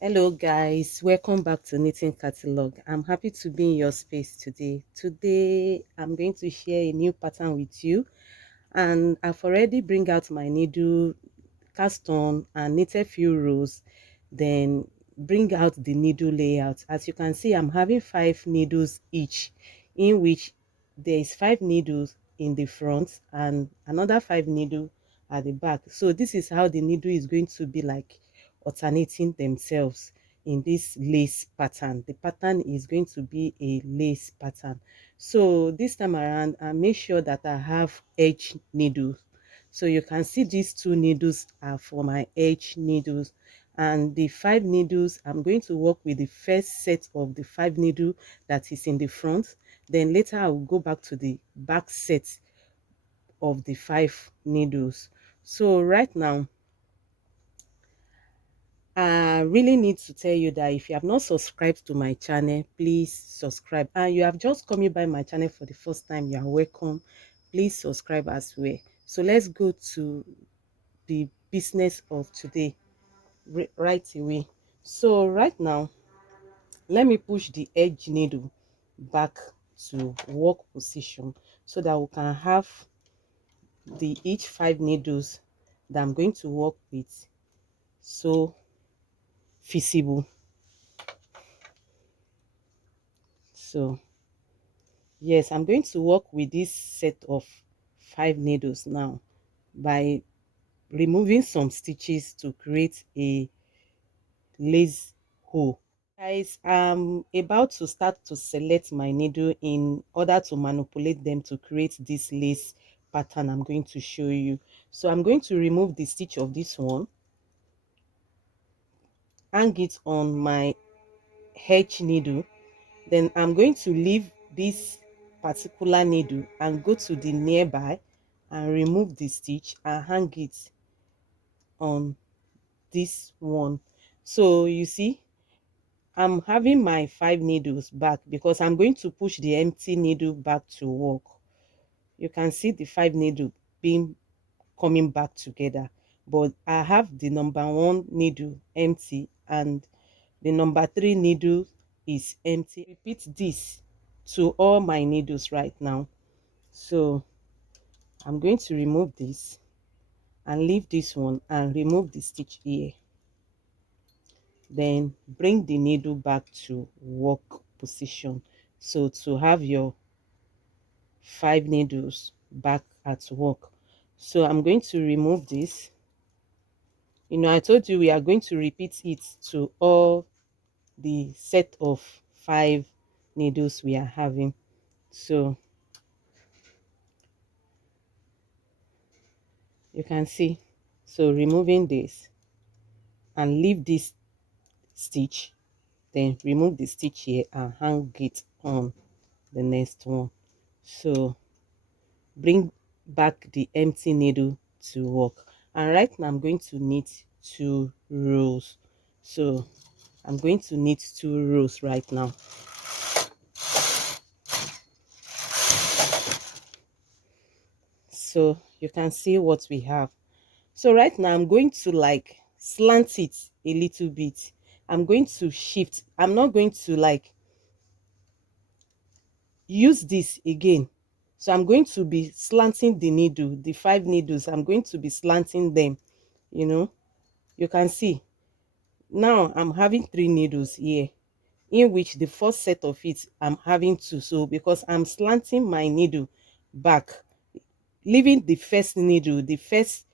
Hello guys, welcome back to Knitting Catalog. I'm happy to be in your space today. Today I'm going to share a new pattern with you, and I've already bring out my needle, cast on and knitted few rows, then bring out the needle layout. As you can see, I'm having 5 needles each, in which there is 5 needles in the front and another 5 needle at the back. So this is how the needle is going to be like, alternating themselves in this lace pattern. The pattern is going to be a lace pattern. So this time around, I make sure that I have edge needles. So you can see these 2 needles are for my edge needles, and the 5 needles, I'm going to work with the first set of the 5 needle that is in the front. Then later I will go back to the back set of the 5 needles. So right now, I really need to tell you that if you have not subscribed to my channel, please subscribe. And you have just coming by my channel for the first time, you are welcome. Please subscribe as well. So let's go to the business of today right away. So right now, let me push the edge needle back to work position so that we can have the each 5 needles that I'm going to work with so feasible. So yes, I'm going to work with this set of 5 needles now by removing some stitches to create a lace hole. Guys, I'm about to start to select my needle in order to manipulate them to create this lace pattern I'm going to show you. So I'm going to remove the stitch of this one, hang it on my edge needle. Then I'm going to leave this particular needle and go to the nearby and remove the stitch and hang it on this one. So you see, I'm having my 5 needles back because I'm going to push the empty needle back to work. You can see the 5 needle being coming back together, but I have the number 1 needle empty and the number 3 needle is empty. Repeat this to all my needles right now. So I'm going to remove this and leave this one and remove the stitch here. Then bring the needle back to work position. So to have your 5 needles back at work. So I'm going to remove this. I told you we are going to repeat it to all the set of 5 needles we are having. So you can see, so removing this and leave this stitch, then remove the stitch here and hang it on the next one. So bring back the empty needle to work, and right now I'm going to knit 2 rows. So I'm going to knit 2 rows right now. So you can see what we have. So right now I'm going to like slant it a little bit. I'm going to shift. I'm not going to like use this again. So I'm going to be slanting the needle, the 5 needles. I'm going to be slanting them. You know, you can see now I'm having 3 needles here, in which the first set of it I'm having 2. So because I'm slanting my needle back, leaving the first needle, the first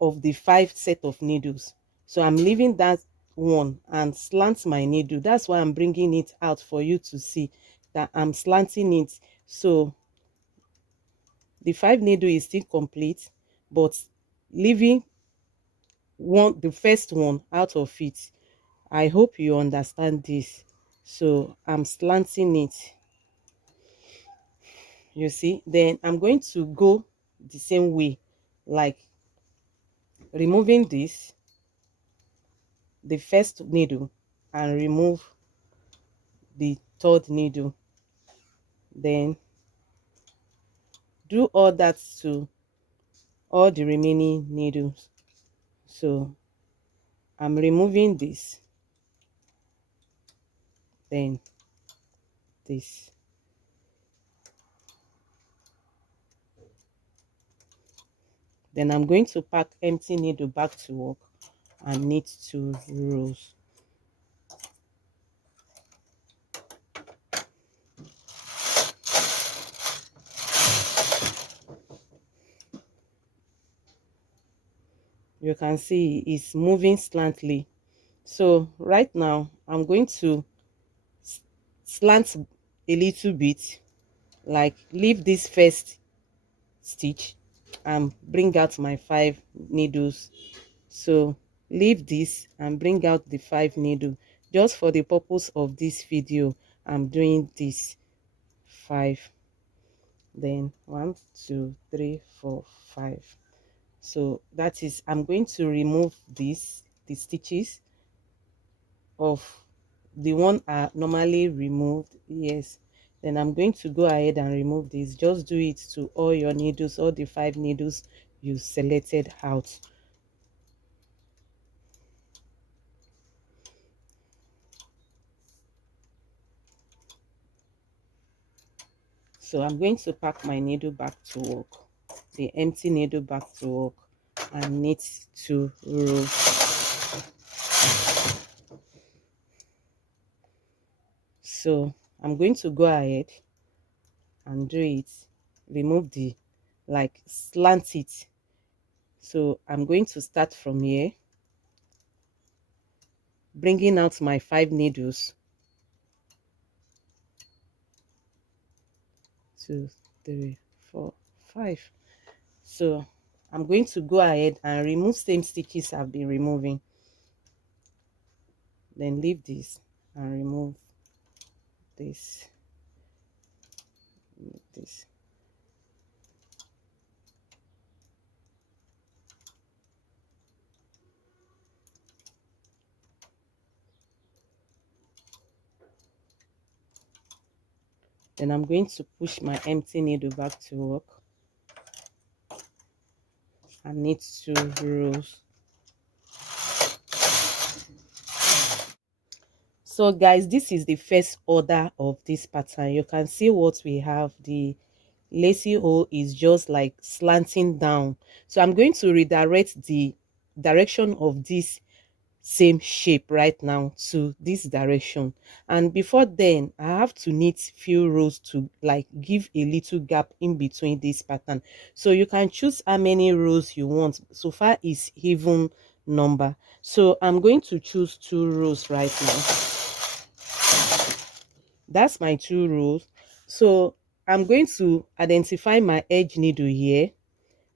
of the 5 set of needles. So I'm leaving that one and slant my needle. That's why I'm bringing it out for you to see that I'm slanting it. So the 5 needle is still complete, but leaving the first one out of it. I hope you understand this. So I'm slanting it, you see. Then I'm going to go the same way, like removing this, the first needle, and remove the third needle. Then do all that to all the remaining needles. So I'm removing this then this. Then I'm going to pack empty needle back to work and knit 2 rows. You can see it's moving slantly. So right now I'm going to slant a little bit, like leave this first stitch and bring out my 5 needles. So leave this and bring out the 5 needle. Just for the purpose of this video, I'm doing this 5, then 1 2 3 4 5. So that is, I'm going to remove this, the stitches of the one are normally removed. Yes, then I'm going to go ahead and remove this. Just do it to all your needles, all the 5 needles you selected out. So I'm going to pack my needle back to work, the empty needle back to work, and knit 2 rows. So I'm going to go ahead and do it, remove the, like slant it. So I'm going to start from here, bringing out my 5 needles. 2 3 4 5. So I'm going to go ahead and remove same stitches I've been removing, then leave this and remove this, this. Then I'm going to push my empty needle back to work and knit 2 rows. So guys, this is the first order of this pattern. You can see what we have. The lacy hole is just like slanting down. So I'm going to redirect the direction of this same shape right now to this direction, and before then I have to knit few rows to like give a little gap in between this pattern. So you can choose how many rows you want, so far is even number. So I'm going to choose 2 rows right now. That's my 2 rows. So I'm going to identify my edge needle here.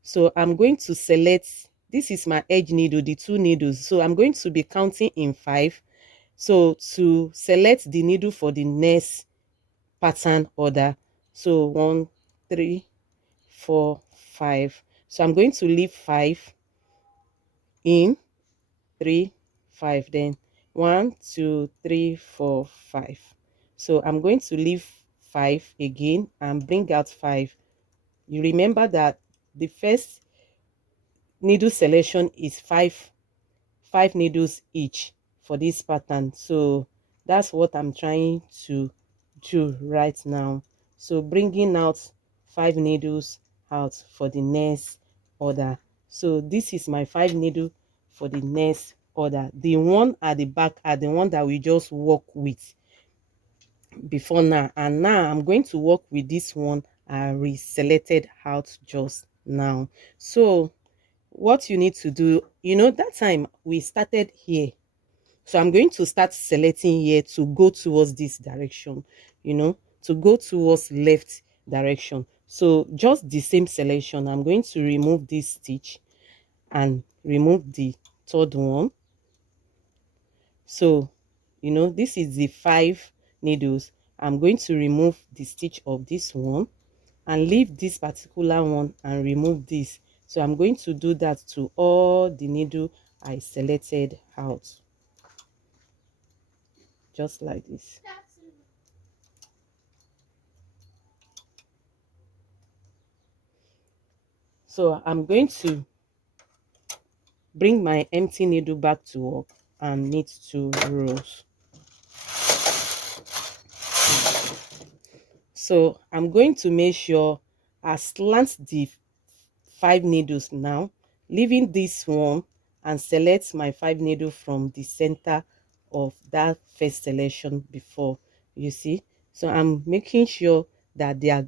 So I'm going to select, this is my edge needle, the 2 needles. So I'm going to be counting in 5. So to select the needle for the next pattern order. So 1 3 4 5. So I'm going to leave 5 in, 3 5, then 1 2 3 4 5. So I'm going to leave 5 again and bring out 5. You remember that the first needle selection is 5 needles each for this pattern. So that's what I'm trying to do right now. So bringing out 5 needles out for the next order. So this is my 5 needle for the next order. The one at the back are the one that we just work with before now, and now I'm going to work with this one I reselected out just now. So what you need to do, that time we started here, so I'm going to start selecting here to go towards this direction, to go towards left direction. So just the same selection, I'm going to remove this stitch and remove the third one. So this is the 5 needles. I'm going to remove the stitch of this one and leave this particular one and remove this. So I'm going to do that to all the needle I selected out, just like this. So I'm going to bring my empty needle back to work and knit 2 rows. So I'm going to make sure I slant the 5 needles now, leaving this one, and select my 5 needle from the center of that first selection before, you see. So I'm making sure that they are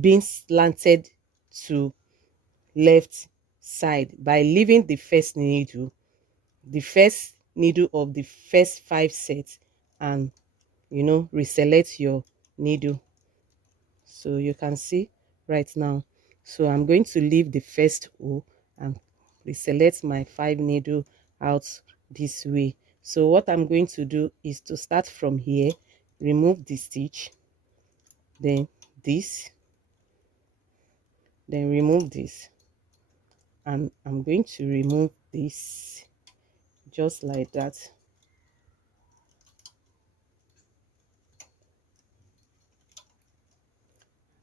being slanted to left side by leaving the first needle of the first 5 sets, and reselect your needle. So you can see right now. So I'm going to leave the first O and reselect my 5 needle out this way. So what I'm going to do is to start from here, remove the stitch, then this, then remove this, and I'm going to remove this just like that.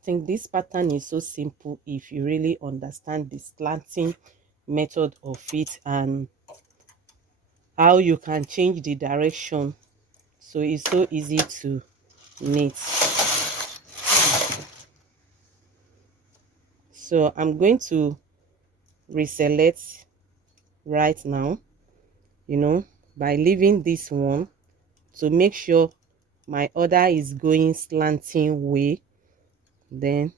I think this pattern is so simple if you really understand the slanting method of it and how you can change the direction. So it's so easy to knit. So I'm going to reselect right now, by leaving this one to make sure my order is going slanting way. Then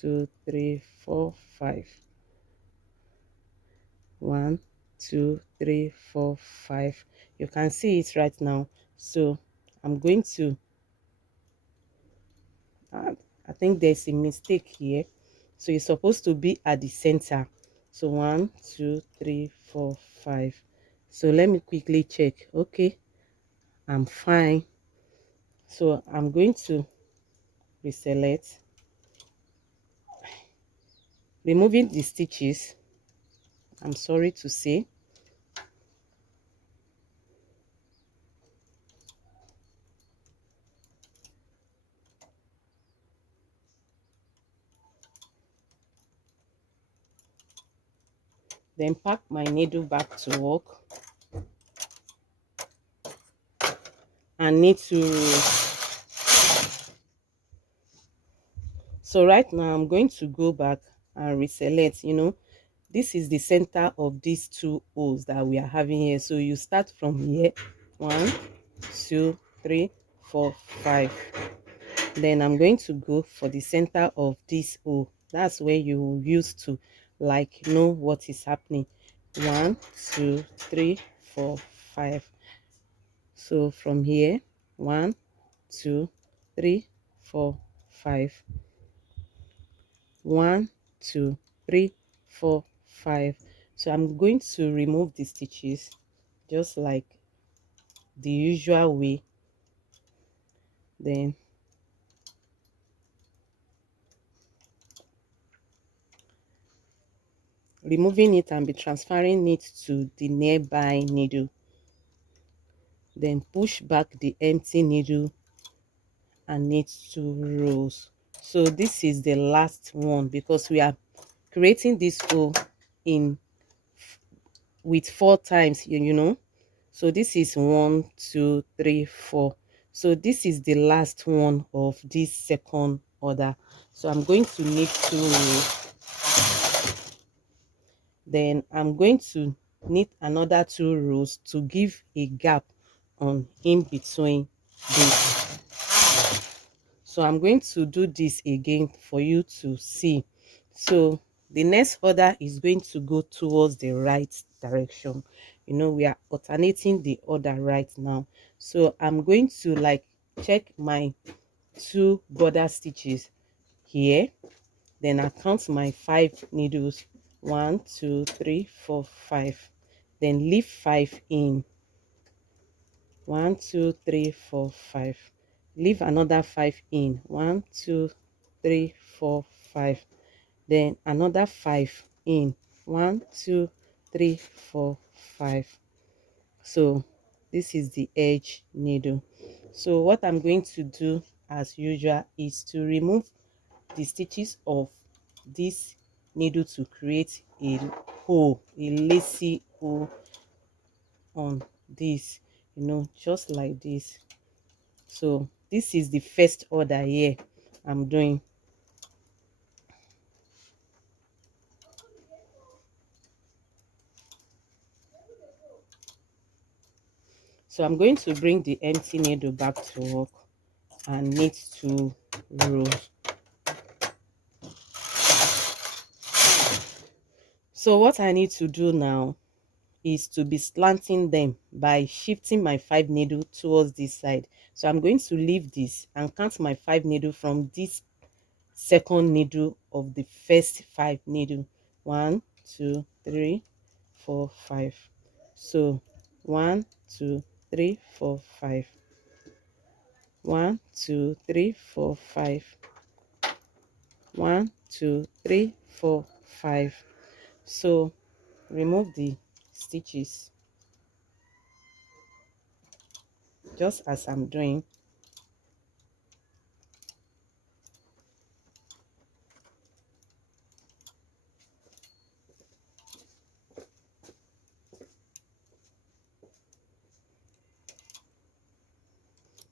2, 3, 4, 5. 1, 2, 3, 4, 5. You can see it right now. So I'm going to I think there's a mistake here. So it's supposed to be at the center. So 1, 2, 3, 4, 5. So let me quickly check. Okay, I'm fine. So I'm going to reselect, removing the stitches. I'm sorry to say. Then pack my needle back to work and knit 2 rows. So right now I'm going to go back and reselect. This is the center of these 2 O's that we are having here. So you start from here. 1, 2, 3, 4, 5. Then I'm going to go for the center of this O. That's where you will use to know what is happening. 1, 2, 3, 4, 5. So from here, 1, 2, 3, 4, 5. 1, 2, 3, 4, 5. So I'm going to remove the stitches just like the usual way. Then removing it and be transferring it to the nearby needle. Then push back the empty needle and knit 2 rows. So this is the last one because we are creating this O in with 4 times, so this is 1, 2, 3, 4. So this is the last one of this second order. So I'm going to knit 2 rows. Then I'm going to knit another 2 rows to give a gap on in between this. So I'm going to do this again for you to see. So the next order is going to go towards the right direction. We are alternating the order right now. So I'm going to check my 2 border stitches here. Then I count my 5 needles. 1, 2, 3, 4, 5. Then leave 5 in. 1, 2, 3, 4, 5. Leave another 5 in. 1, 2, 3, 4, 5. Then another 5 in. 1, 2, 3, 4, 5. So this is the edge needle. So what I'm going to do as usual is to remove the stitches of this needle to create a hole, a lacy hole on this, just like this. So This is the first order here I'm doing. So I'm going to bring the empty needle back to work and knit 2 rows. So what I need to do now is to be slanting them by shifting my 5 needle towards this side. So I'm going to leave this and count my 5 needle from this second needle of the first 5 needle. 1, 2, 3, 4, 5. So 1, 2, 3, 4, 5. 1, 2, 3, 4, 5. 1, 2, 3, 4, 5. So remove the stitches just as I'm doing.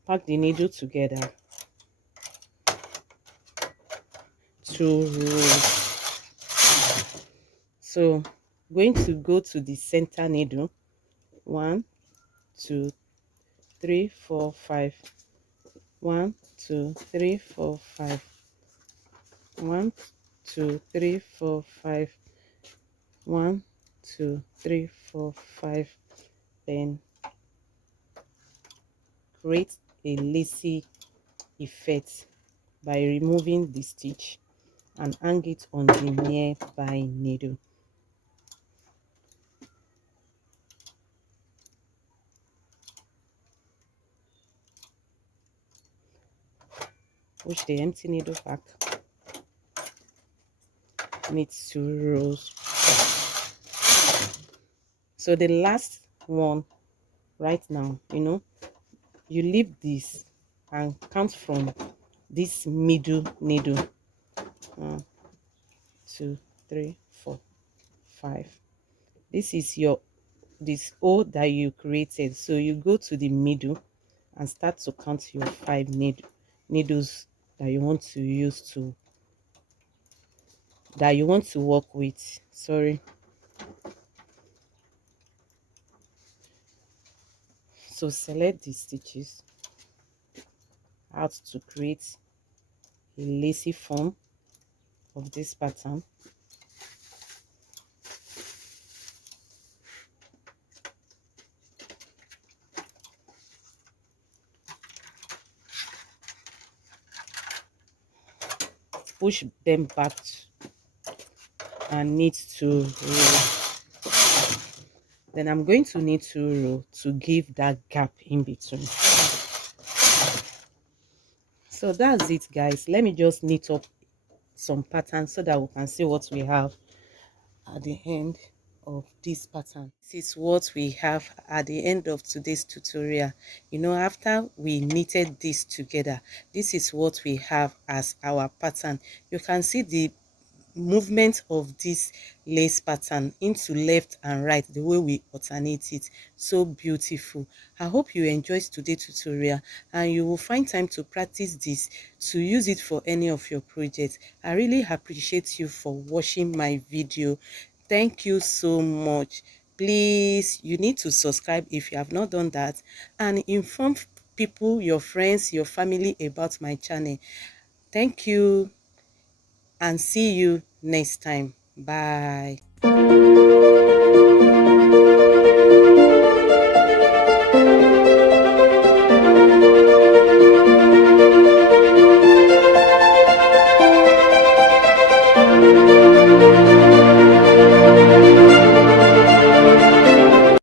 Pack the needle together, 2 rows. So going to go to the center needle. 1, 2, 3, 4, 5. 1, 2, 3, 4, 5. 1, 2, 3, 4, 5. 1, 2, 3, 4, 5. Then create a lacy effect by removing the stitch and hang it on the nearby needle. Push the empty needle back, knit 2 rows. So the last one right now, you leave this and count from this middle needle. 1, 2, 3, 4, 5. This is this O that you created. So you go to the middle and start to count your 5 needles that you want to use that you want to work with. Sorry. So select the stitches out to create a lacy form of this pattern. Push them back and knit 2 rows. Then I'm going to knit 2 rows to give that gap in between. So that's it, guys. Let me just knit up some patterns so that we can see what we have at the end of this pattern. This is what we have at the end of today's tutorial. After we knitted this together, this is what we have as our pattern. You can see the movement of this lace pattern into left and right, the way we alternate it. So beautiful. I hope you enjoyed today's tutorial and you will find time to practice this to use it for any of your projects. I really appreciate you for watching my video. Thank you so much. Please, you need to subscribe if you have not done that, and inform people, your friends, your family about my channel. Thank you and see you next time. Bye.